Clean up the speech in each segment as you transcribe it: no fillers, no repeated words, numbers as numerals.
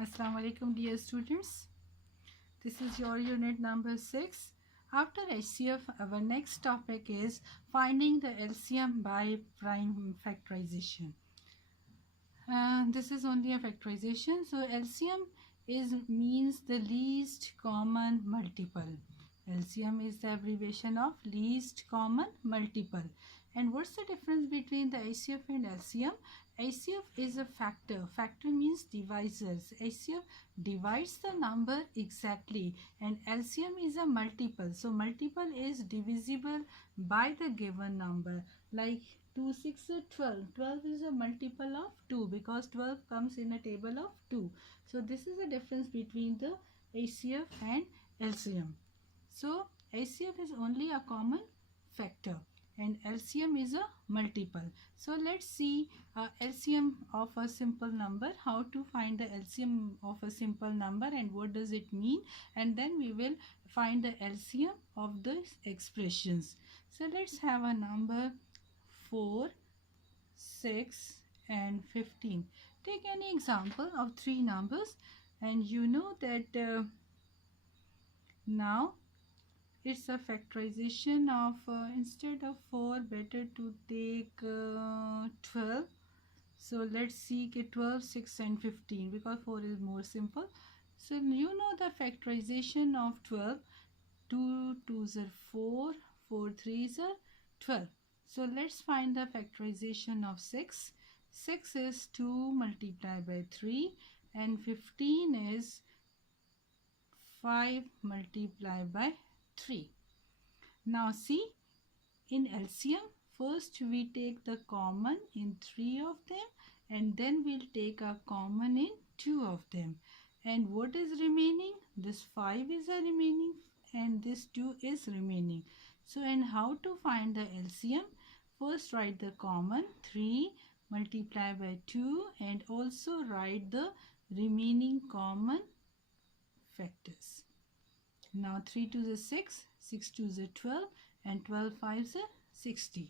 Assalamu alaikum dear students. This is your unit number 6. After HCF, our next topic is finding the LCM by prime factorization. This is only a factorization. So LCM means the least common multiple. LCM is the abbreviation of least common multiple. And what's the difference between the HCF and LCM? HCF is a factor. Factor means divisors. HCF divides the number exactly, and LCM is a multiple. So multiple is divisible by the given number. Like 2, 6, 12. 12 is a multiple of 2 because 12 comes in a table of 2. So this is the difference between the HCF and LCM. So HCF is only a common factor and LCM is a multiple. So let's see LCM of a simple number, how to find the LCM of a simple number and what does it mean, and then we will find the LCM of the expressions. So let's have a number 4, 6 and 15. Take any example of 3 numbers and you know that now it's a factorization of instead of 4 better to take 12. So let's see 12, 6 and 15 because 4 is more simple. So you know the factorization of 12. 2 2s are 4, 4 3s are 12. So let's find the factorization of 6. 6 is 2 multiplied by 3 and 15 is 5 multiplied by 3. Now see, in LCM first we take the common in 3 of them and then we'll take a common in 2 of them. And what is remaining? This 5 is a remaining and this 2 is remaining. So and how to find the LCM? First write the common 3 multiplied by 2 and also write the remaining common factors. Now 3 2s are 6, 6 2s are 12 and 12 5s are 60.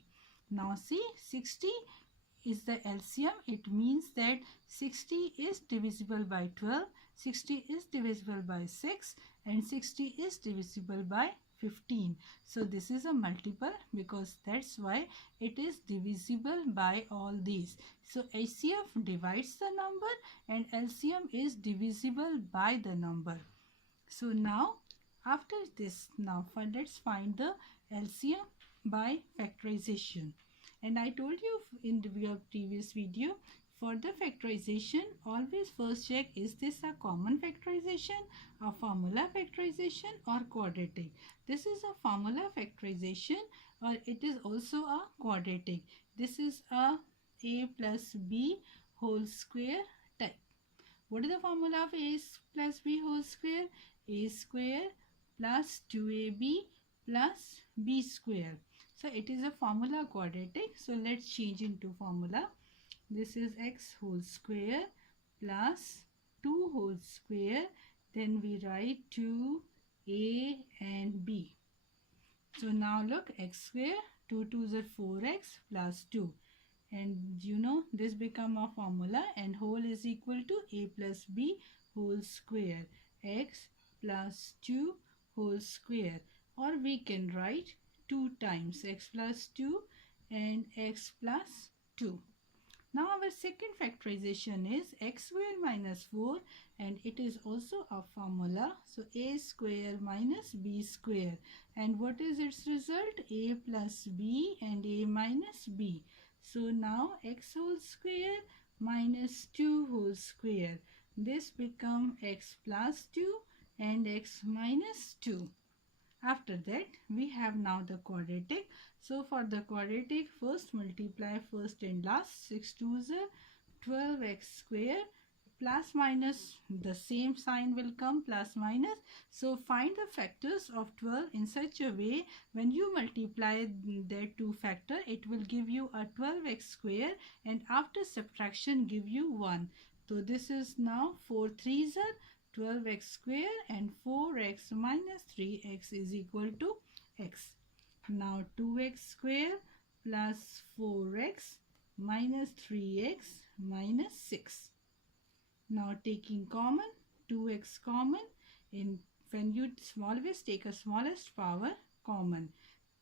Now see, 60 is the LCM. It means that 60 is divisible by 12, 60 is divisible by 6 and 60 is divisible by 15. So this is a multiple because that's why it is divisible by all these. So HCF divides the number and LCM is divisible by the number. So now after this, now let's find the LCM by factorization. And I told you in the previous video, for the factorization, always first check, is this a common factorization, a formula factorization or quadratic. This is a formula factorization or it is also a quadratic. This is a plus b whole square type. What is the formula of a plus b whole square? A square plus 2ab plus b square. So it is a formula quadratic. So let's change into formula. This is x whole square plus 2 whole square. Then we write 2a and b. So now look, x square, 2 2s are 4x plus 2. And you know this become a formula and whole is equal to a plus b whole square. X plus 2 whole square, or we can write 2 times x plus 2 and x plus 2. Now our second factorization is x square minus 4 and it is also a formula. So a square minus b square, and what is its result? A plus b and a minus b. So now x whole square minus 2 whole square. This become x plus 2 and x minus 2. After that we have now the quadratic. So for the quadratic, first multiply first and last. 6 2s are 12x square, plus minus the same sign will come, plus minus. So find the factors of 12 in such a way when you multiply their two factor it will give you a 12x square and after subtraction give you 1. So this is now 4 3s are 12x square and 4x minus 3x is equal to x. Now 2x square plus 4x minus 3x minus 6. Now taking common, 2x common. In when you always take a smallest power common.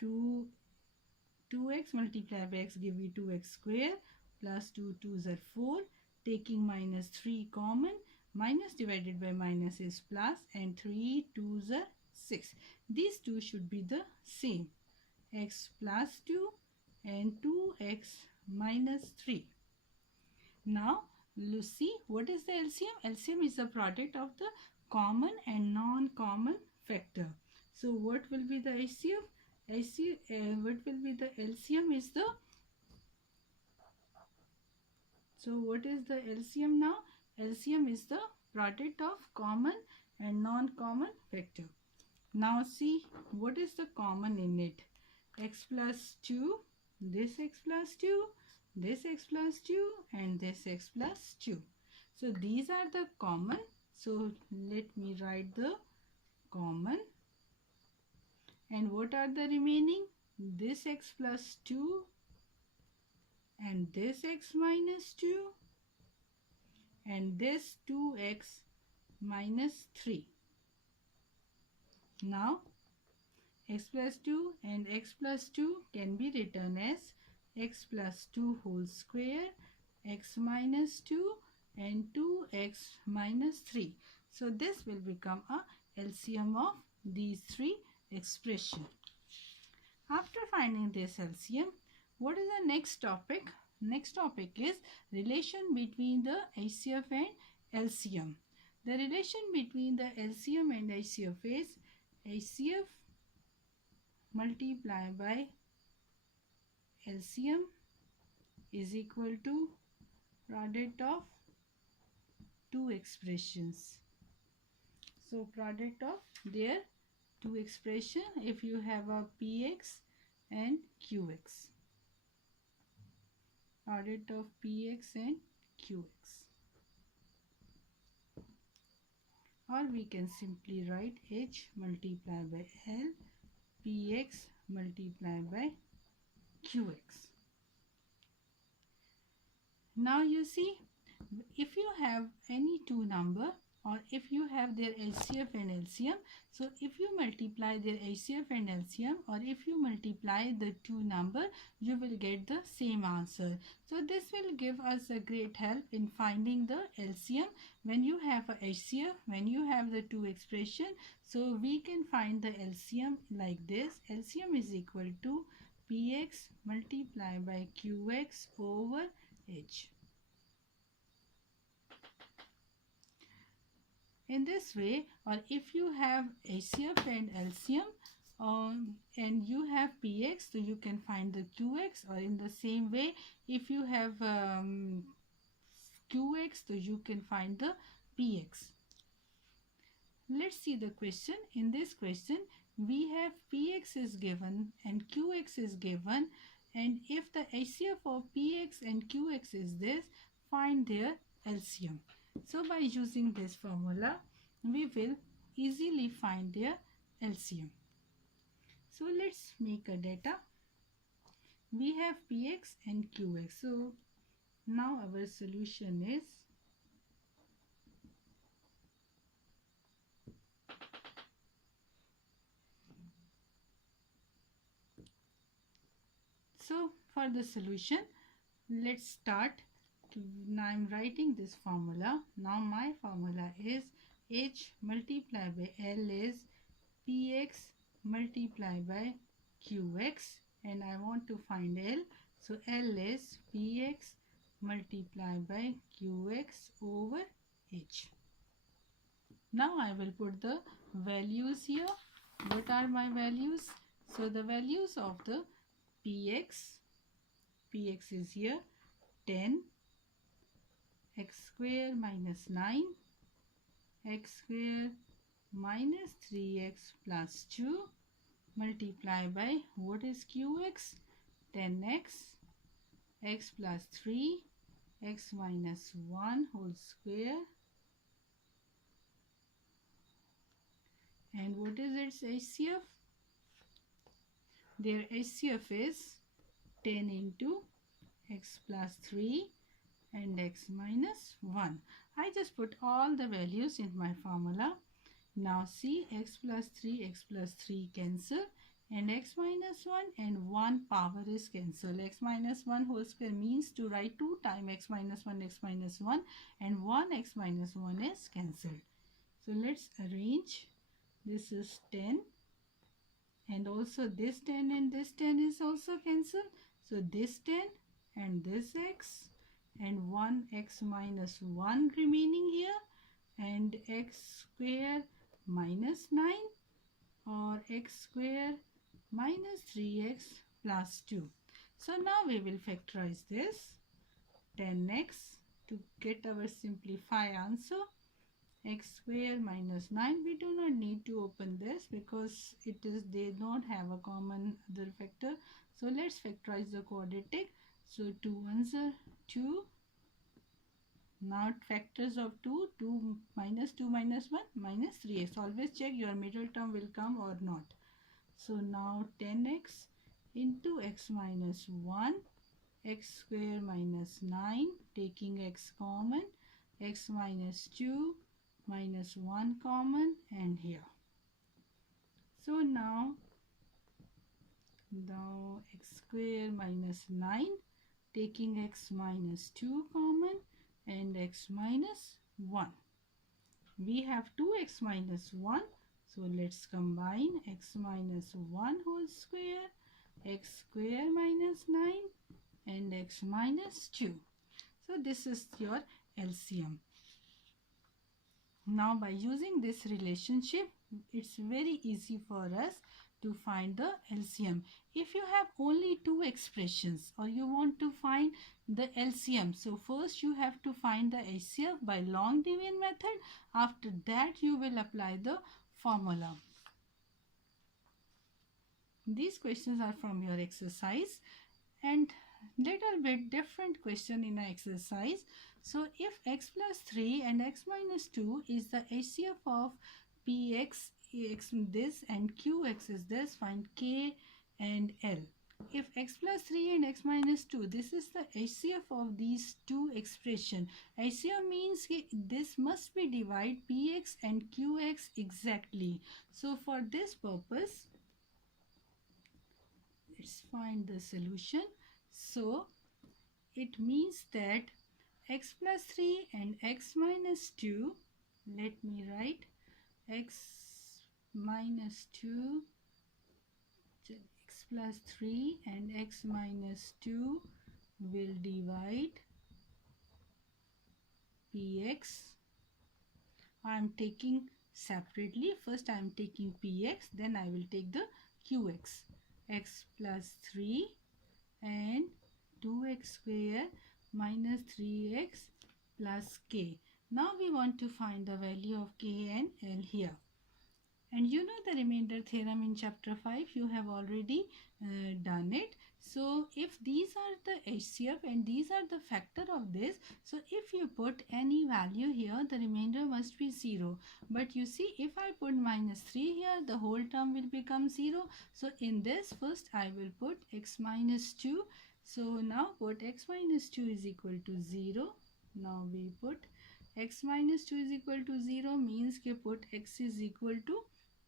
2x multiplied by x give you 2x square plus 2 2s are 4. Taking minus 3 common. Minus divided by minus is plus and 3 2s are 6. These two should be the same. X plus 2 and 2x minus 3. Now, you see what is the LCM? LCM is the product of the common and non-common factor. So, what will be the HCF? What will be the LCM is the... So, what is the LCM now? LCM is the product of common and non-common factor. Now, see what is the common in it? X plus 2, this x plus 2, this x plus 2 and this x plus 2. So these are the common. So let me write the common. And what are the remaining? This x plus 2 and this x minus 2 and this 2x minus 3. Now x plus 2 and x plus 2 can be written as x plus 2 whole square, x minus 2 and 2x minus 3. So this will become a LCM of these three expressions. After finding this LCM, what is the next topic? Next topic is relation between the HCF and LCM. The relation between the LCM and HCF is HCF multiplied by LCM is equal to product of two expressions. So product of their two expressions if you have a px and qx. Product of px and qx. Or we can simply write h multiplied by l px multiplied by qx. Now you see, if you have any two number or if you have their HCF and LCM, so if you multiply their HCF and LCM or if you multiply the two number, you will get the same answer. So this will give us a great help in finding the LCM when you have a HCF, when you have the two expression. So we can find the LCM like this. LCM is equal to px multiplied by qx over h. In this way, or if you have HCF and LCM and you have px, so you can find the qx, or in the same way, if you have qx, so you can find the px. Let's see the question. In this question, we have px is given and qx is given, and if the HCF of px and qx is this, find their LCM. So by using this formula, we will easily find their LCM. So let's make a data. We have px and qx. So now our solution is for the solution, let's start. Now I am writing this formula. Now my formula is h multiplied by l is px multiplied by qx, and I want to find l. So l is px multiplied by qx over h. Now I will put the values here. What are my values? So the values of the px is here 10, x square minus 9, x square minus 3x plus 2 multiplied by what is qx? 10x, x plus 3, x minus 1 whole square, and what is its HCF? Their HCF is 10 into x plus 3 and x minus 1. I just put all the values in my formula. Now see, x plus 3 cancel, and x minus 1 and 1 power is cancelled. X minus 1 whole square means to write 2 times x minus 1, and 1 x minus 1 is cancelled. So let's arrange. This is 10, and also this 10 and this 10 is also cancelled. So this 10 and this x and 1x minus 1 remaining here, and x square minus 9 or x square minus 3x plus 2. So now we will factorize this 10x to get our simplified answer. X square minus 9, we do not need to open this because they don't have a common other factor. So let's factorize the quadratic. So 2 ones are 2. Now factors of 2 minus 1 minus 3x. Always check your middle term will come or not. So now 10x into x minus 1, x square minus 9, taking x common, x minus 2 minus 1 common, and here. So now x square minus 9, taking x minus 2 common, and x minus 1. We have 2x minus 1. So let's combine x minus 1 whole square, x square minus 9, and x minus 2. So this is your LCM. Now by using this relationship, it's very easy for us to find the LCM. If you have only two expressions or you want to find the LCM, so first you have to find the HCF by long division method. After that you will apply the formula. These questions are from your exercise, and little bit different question in an exercise. So if x plus 3 and x minus 2 is the HCF of px, x this and qx is this, find k and l. If x plus 3 and x minus 2, this is the HCF of these two expression. HCF means this must be divide px and qx exactly. So for this purpose, let's find the solution. So it means that x plus 3 and x minus 2, let me write x minus 2, x plus 3 and x minus 2 will divide px. I am taking separately. First I am taking px, then I will take the qx. X plus 3 and 2x square minus 3x plus k. Now we want to find the value of k and l here. And you know the remainder theorem in chapter 5, you have already done it. So if these are the HCF and these are the factor of this, so if you put any value here, the remainder must be 0. But you see, if I put minus 3 here, the whole term will become 0. So in this, first I will put x minus 2. So now put x minus 2 is equal to 0. Now we put x minus 2 is equal to 0 means we put x is equal to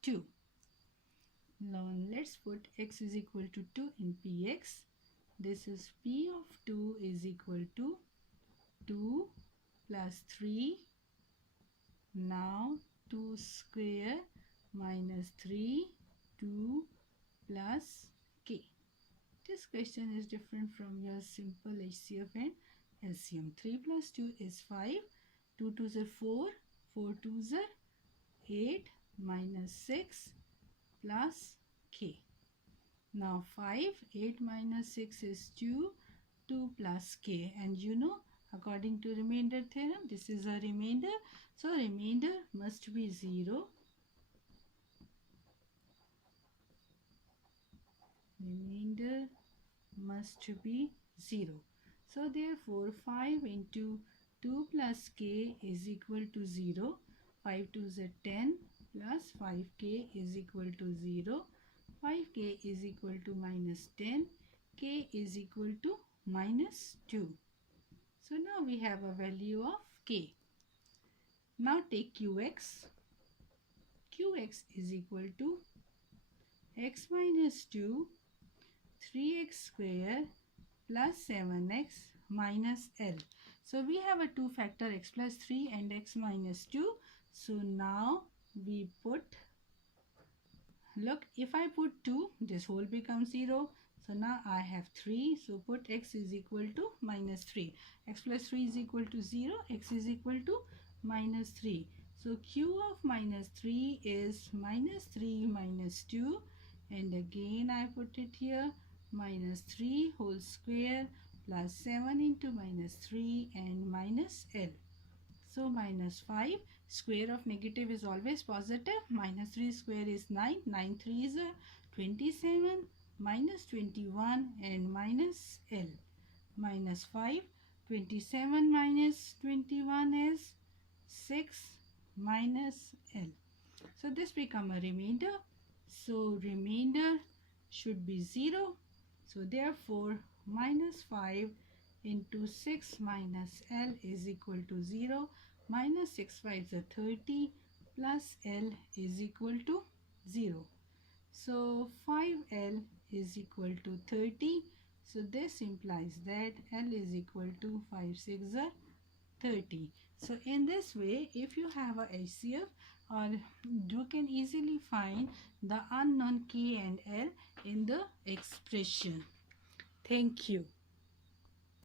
2. Now let's put x is equal to 2 in px. This is p of 2 is equal to 2 plus 3. Now 2 square minus 3, 2 plus k. This question is different from your simple HCF and LCM. 3 plus 2 is 5. 2 2s are 4. 4 2s are 8 minus 6 plus k. Now 5, 8 minus 6 is 2, 2 plus k. And you know, according to remainder theorem, this is a remainder. So remainder must be 0. Remainder must be 0. So therefore 5 into 2 plus k is equal to 0. 5 2s are 10 plus 5k is equal to 0. 5k is equal to minus 10. K is equal to minus 2. So now we have a value of k. Now take qx. Qx is equal to x minus 2 3x square plus 7x minus L. So we have a two factor x plus 3 and x minus 2. So now we put, look, if I put 2, this whole becomes 0. So now I have 3. So put x is equal to minus 3. X plus 3 is equal to 0. X is equal to minus 3. So q of minus 3 is minus 3 minus 2. And again I put it here, minus 3 whole square plus 7 into minus 3 and minus L. So minus 5, square of negative is always positive. Minus 3 square is 9. 9 3 is 27, minus 21 and minus L. Minus 5, 27 minus 21 is 6 minus L. So this become a remainder. So remainder should be 0. So therefore minus 5 into 6 minus L is equal to 0. Minus 6 5s are 30 plus L is equal to 0. So 5L is equal to 30. So this implies that L is equal to 5 6 are 30. So in this way, if you have a HCF, or you can easily find the unknown K and L in the expression. Thank you.